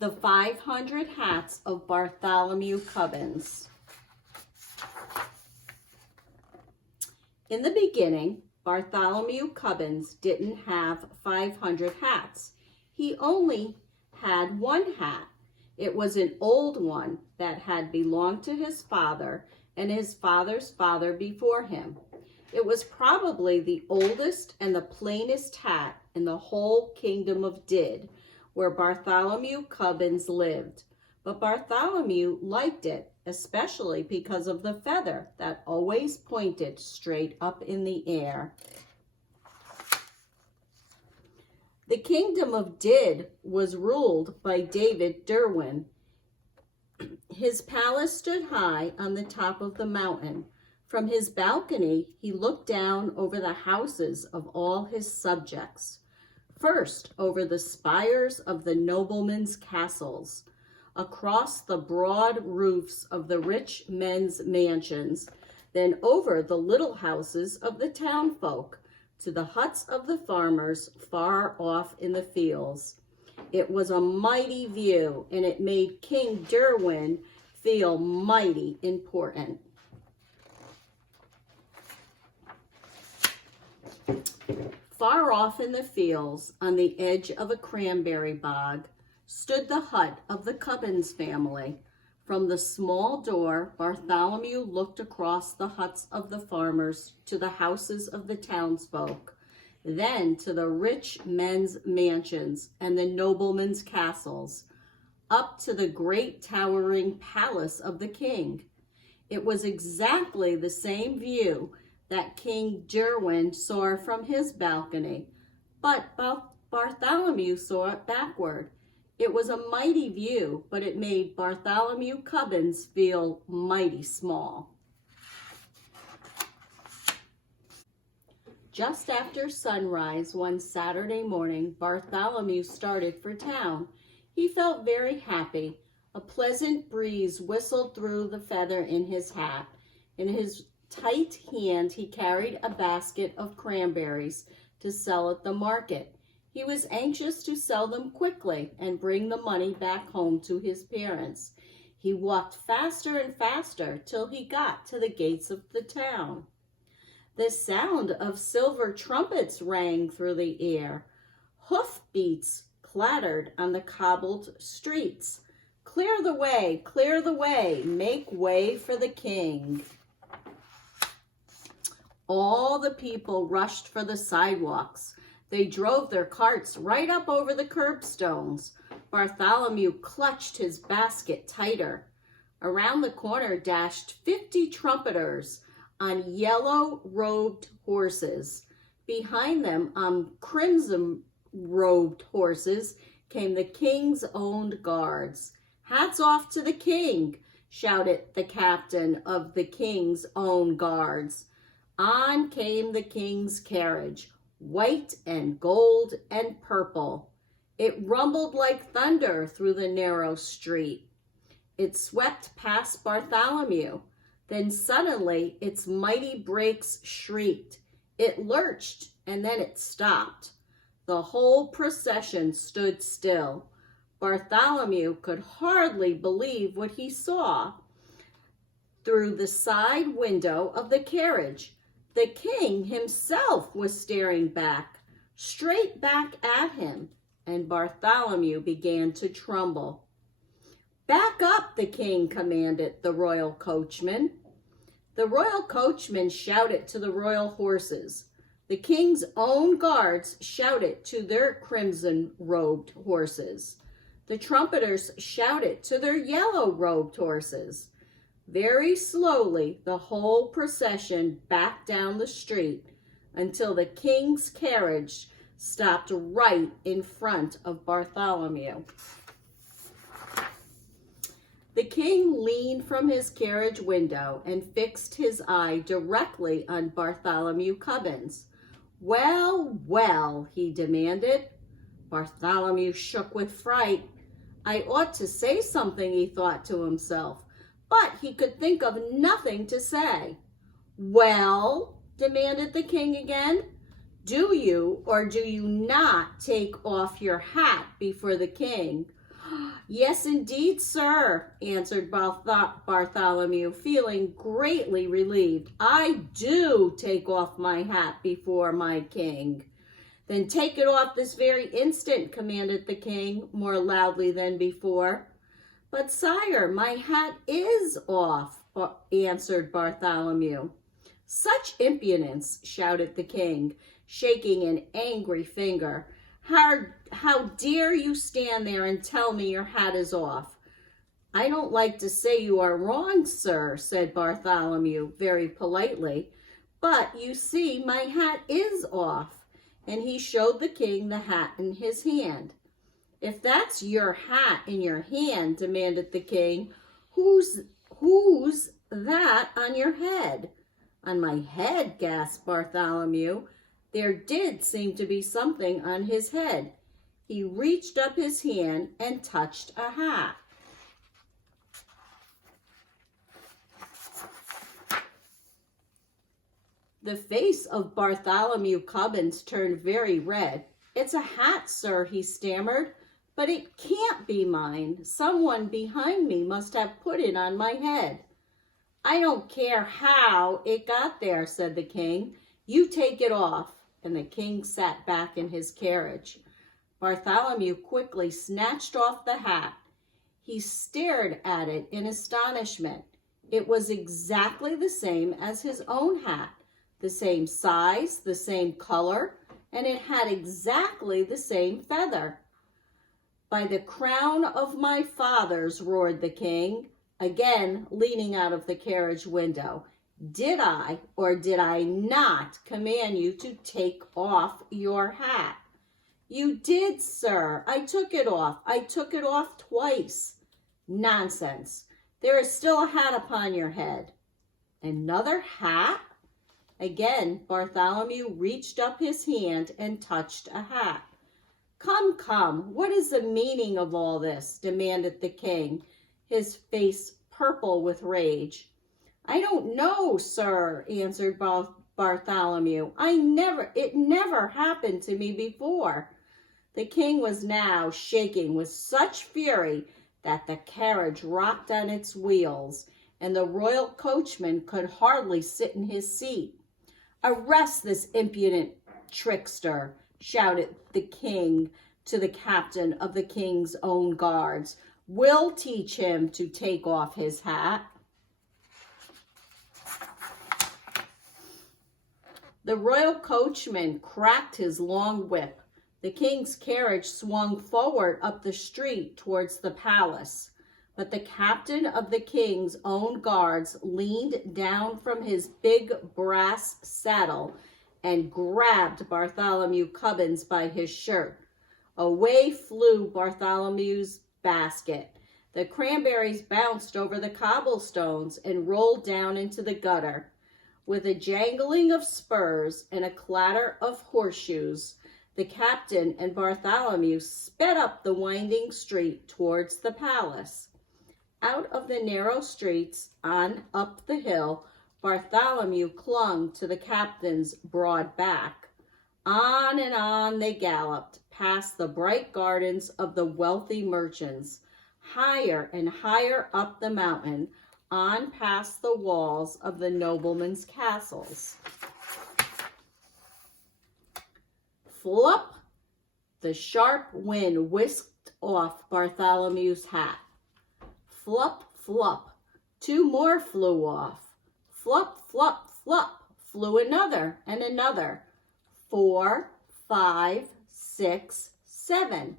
The 500 Hats of Bartholomew Cubbins. In the beginning, Bartholomew Cubbins didn't have 500 hats. He only had one hat. It was an old one that had belonged to his father and his father's father before him. It was probably the oldest and the plainest hat in the whole kingdom of Did, where Bartholomew Cubbins lived. But Bartholomew liked it, especially because of the feather that always pointed straight up in the air. The kingdom of Did was ruled by David Derwin. His palace stood high on the top of the mountain. From his balcony, he looked down over the houses of all his subjects. First, over the spires of the noblemen's castles, across the broad roofs of the rich men's mansions, then over the little houses of the townfolk, to the huts of the farmers far off in the fields. It was a mighty view, and it made King Derwin feel mighty important. Far off in the fields, on the edge of a cranberry bog, stood the hut of the Cubbins family. From the small door, Bartholomew looked across the huts of the farmers to the houses of the townsfolk, then to the rich men's mansions and the noblemen's castles, up to the great towering palace of the king. It was exactly the same view that King Derwin saw from his balcony, but Bartholomew saw it backward. It was a mighty view, but it made Bartholomew Cubbins feel mighty small. Just after sunrise one Saturday morning, Bartholomew started for town. He felt very happy. A pleasant breeze whistled through the feather in his hat. In his tight hand, he carried a basket of cranberries to sell at the market. He was anxious to sell them quickly and bring the money back home to his parents. He walked faster and faster till he got to the gates of the town. The sound of silver trumpets rang through the air. Hoofbeats clattered on the cobbled streets. Clear the way, make way for the king. All the people rushed for the sidewalks. They drove their carts right up over the curbstones. Bartholomew clutched his basket tighter. Around the corner dashed 50 trumpeters on yellow-robed horses. Behind them, on crimson-robed horses, came the king's own guards. "Hats off to the king," shouted the captain of the king's own guards. On came the king's carriage, white and gold and purple. It rumbled like thunder through the narrow street. It swept past Bartholomew. Then suddenly its mighty brakes shrieked. It lurched and then it stopped. The whole procession stood still. Bartholomew could hardly believe what he saw. Through the side window of the carriage, the king himself was staring back, straight back at him, and Bartholomew began to tremble. "Back up," the king commanded the royal coachman. The royal coachman shouted to the royal horses. The king's own guards shouted to their crimson-robed horses. The trumpeters shouted to their yellow-robed horses. Very slowly, the whole procession backed down the street until the king's carriage stopped right in front of Bartholomew. The king leaned from his carriage window and fixed his eye directly on Bartholomew Cubbins. "Well, well," he demanded. Bartholomew shook with fright. "I ought to say something," he thought to himself, but he could think of nothing to say. "Well," demanded the king again, "do you or do you not take off your hat before the king?" Yes, indeed, sir, answered Bartholomew, feeling greatly relieved. I do take off my hat before my king. Then take it off this very instant, commanded the king, more loudly than before. But, sire, my hat is off, answered Bartholomew. Such impudence, shouted the king, shaking an angry finger. How dare you stand there and tell me your hat is off? I don't like to say you are wrong, sir, said Bartholomew very politely, but you see my hat is off. And he showed the king the hat in his hand. If that's your hat in your hand, demanded the king, who's that on your head? On my head, gasped Bartholomew. There did seem to be something on his head. He reached up his hand and touched a hat. The face of Bartholomew Cubbins turned very red. It's a hat, sir, he stammered, but it can't be mine. Someone behind me must have put it on my head. I don't care how it got there, said the king. You take it off. And the king sat back in his carriage. Bartholomew quickly snatched off the hat. He stared at it in astonishment. It was exactly the same as his own hat, the same size, the same color, and it had exactly the same feather. By the crown of my fathers, roared the king, again leaning out of the carriage window. Did I or did I not command you to take off your hat? You did, sir. I took it off. I took it off twice. Nonsense. There is still a hat upon your head. Another hat? Again, Bartholomew reached up his hand and touched a hat. Come, what is the meaning of all this? Demanded the king, his face purple with rage. I don't know, sir, answered Bartholomew. It never happened to me before. The king was now shaking with such fury that the carriage rocked on its wheels, and the royal coachman could hardly sit in his seat. Arrest this impudent trickster, shouted the king to the captain of the king's own guards. We'll teach him to take off his hat. The royal coachman cracked his long whip. The king's carriage swung forward up the street towards the palace, but the captain of the king's own guards leaned down from his big brass saddle and grabbed Bartholomew Cubbins by his shirt. Away flew Bartholomew's basket. The cranberries bounced over the cobblestones and rolled down into the gutter. With a jangling of spurs and a clatter of horseshoes, the captain and Bartholomew sped up the winding street towards the palace. Out of the narrow streets on up the hill, Bartholomew clung to the captain's broad back. On and on they galloped, past the bright gardens of the wealthy merchants, higher and higher up the mountain, on past the walls of the noblemen's castles. Flop! The sharp wind whisked off Bartholomew's hat. Flop, flop! 2 more flew off. Flop, flop, flop! Flew another and another. 4, 5, 6, 7.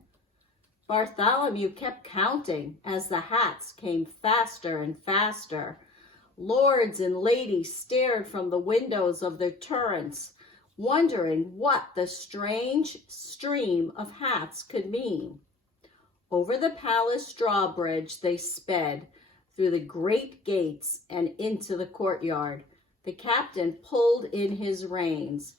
Bartholomew kept counting as the hats came faster and faster. Lords and ladies stared from the windows of their turrets, wondering what the strange stream of hats could mean. Over the palace drawbridge they sped, through the great gates and into the courtyard. The captain pulled in his reins.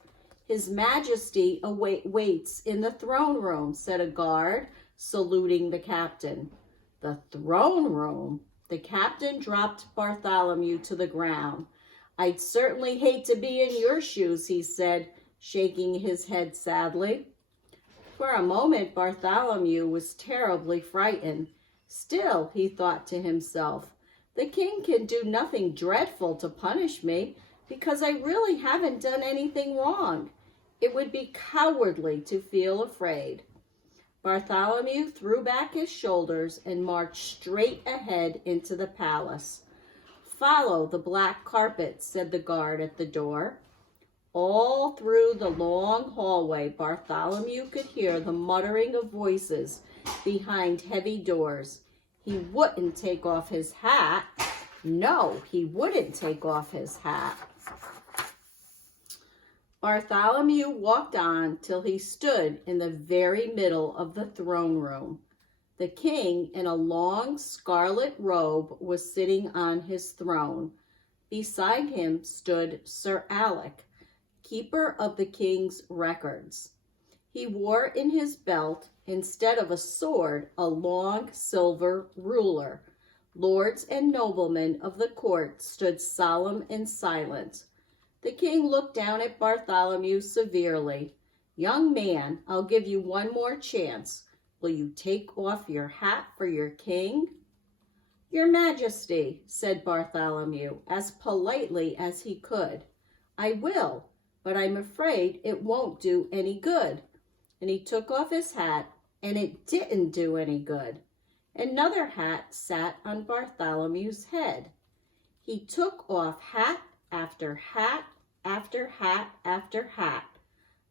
His Majesty waits in the throne room, said a guard, saluting the captain. The throne room? The captain dropped Bartholomew to the ground. I'd certainly hate to be in your shoes, he said, shaking his head sadly. For a moment, Bartholomew was terribly frightened. Still, he thought to himself, the king can do nothing dreadful to punish me because I really haven't done anything wrong. It would be cowardly to feel afraid. Bartholomew threw back his shoulders and marched straight ahead into the palace. Follow the black carpet, said the guard at the door. All through the long hallway, Bartholomew could hear the muttering of voices behind heavy doors. He wouldn't take off his hat. No, he wouldn't take off his hat. Bartholomew walked on till he stood in the very middle of the throne room. The king, in a long scarlet robe, was sitting on his throne. Beside him stood Sir Alec, keeper of the king's records. He wore in his belt, instead of a sword, a long silver ruler. Lords and noblemen of the court stood solemn and silent. The king looked down at Bartholomew severely. Young man, I'll give you one more chance. Will you take off your hat for your king? Your Majesty, said Bartholomew, as politely as he could. I will, but I'm afraid it won't do any good. And he took off his hat, and it didn't do any good. Another hat sat on Bartholomew's head. He took off hat after hat after hat after hat,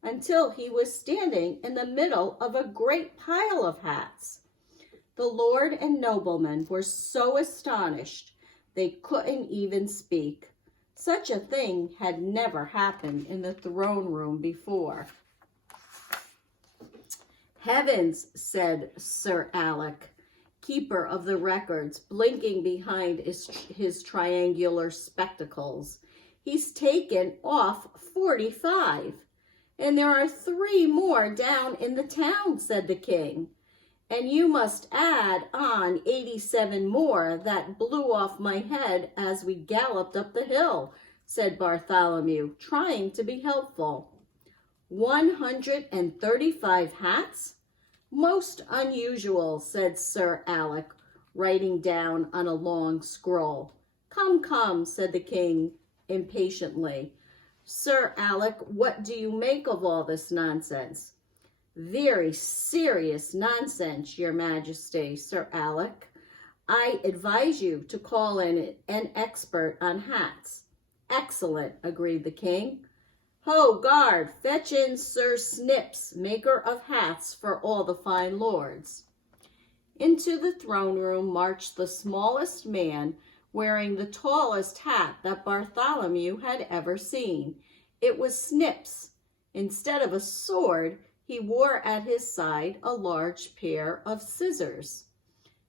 until he was standing in the middle of a great pile of hats. The lord and noblemen were so astonished they couldn't even speak. Such a thing had never happened in the throne room before. Heavens, said Sir Alec, keeper of the records, blinking behind his triangular spectacles. He's taken off 45. And there are 3 more down in the town, said the king. And you must add on 87 more that blew off my head as we galloped up the hill, said Bartholomew, trying to be helpful. 135 hats? Most unusual, said Sir Alec, writing down on a long scroll. Come, come, said the king impatiently. Sir Alec, what do you make of all this nonsense? Very serious nonsense, Your Majesty, Sir Alec. I advise you to call in an expert on hats. Excellent, agreed the king. Ho, guard, fetch in Sir Snips, maker of hats for all the fine lords. Into the throne room marched the smallest man, wearing the tallest hat that Bartholomew had ever seen. It was Snips. Instead of a sword, he wore at his side a large pair of scissors.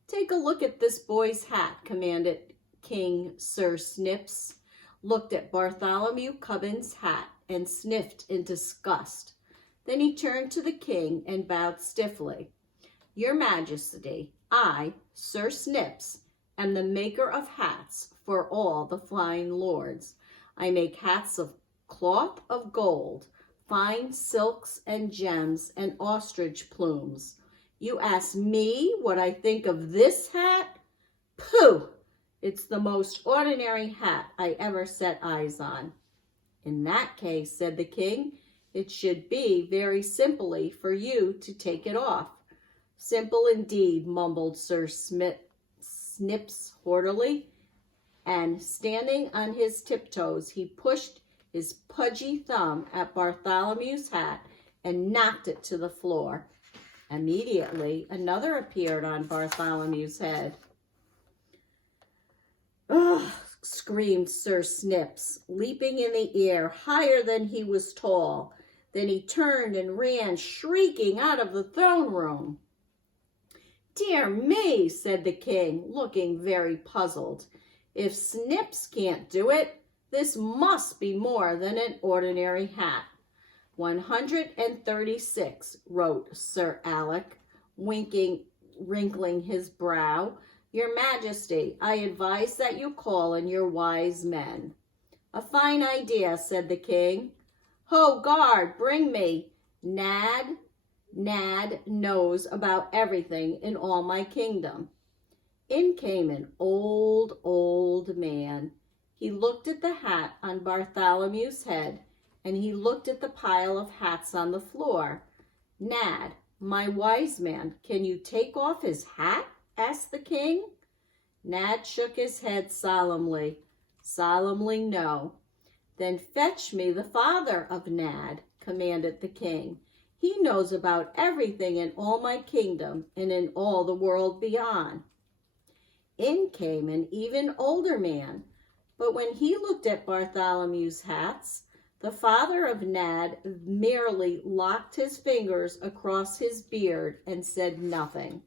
Take a look at this boy's hat, commanded King Sir Snips, looked at Bartholomew Cubbins' hat, and sniffed in disgust. Then he turned to the king and bowed stiffly. Your Majesty, I, Sir Snips, am the maker of hats for all the fine lords. I make hats of cloth of gold, fine silks and gems and ostrich plumes. You ask me what I think of this hat? Pooh! It's the most ordinary hat I ever set eyes on. In that case, said the king, it should be very simply for you to take it off. Simple indeed, mumbled Sir Snips haughtily, and standing on his tiptoes, he pushed his pudgy thumb at Bartholomew's hat and knocked it to the floor. Immediately, another appeared on Bartholomew's head. Ugh! Screamed Sir Snips, leaping in the air higher than he was tall. Then he turned and ran shrieking out of the throne room. Dear me, said the king, looking very puzzled. If Snips can't do it, this must be more than an ordinary hat. 136, wrote Sir Alec, wrinkling his brow. Your Majesty, I advise that you call in your wise men. A fine idea, said the king. Ho, guard, bring me. Nad knows about everything in all my kingdom. In came an old man. He looked at the hat on Bartholomew's head, and he looked at the pile of hats on the floor. "Nad, my wise man, can you take off his hat?" asked the king. Nad shook his head solemnly. Solemnly, no. "Then fetch me the father of Nad," commanded the king. "He knows about everything in all my kingdom and in all the world beyond." In came an even older man, but when he looked at Bartholomew's hats, the father of Nad merely locked his fingers across his beard and said nothing.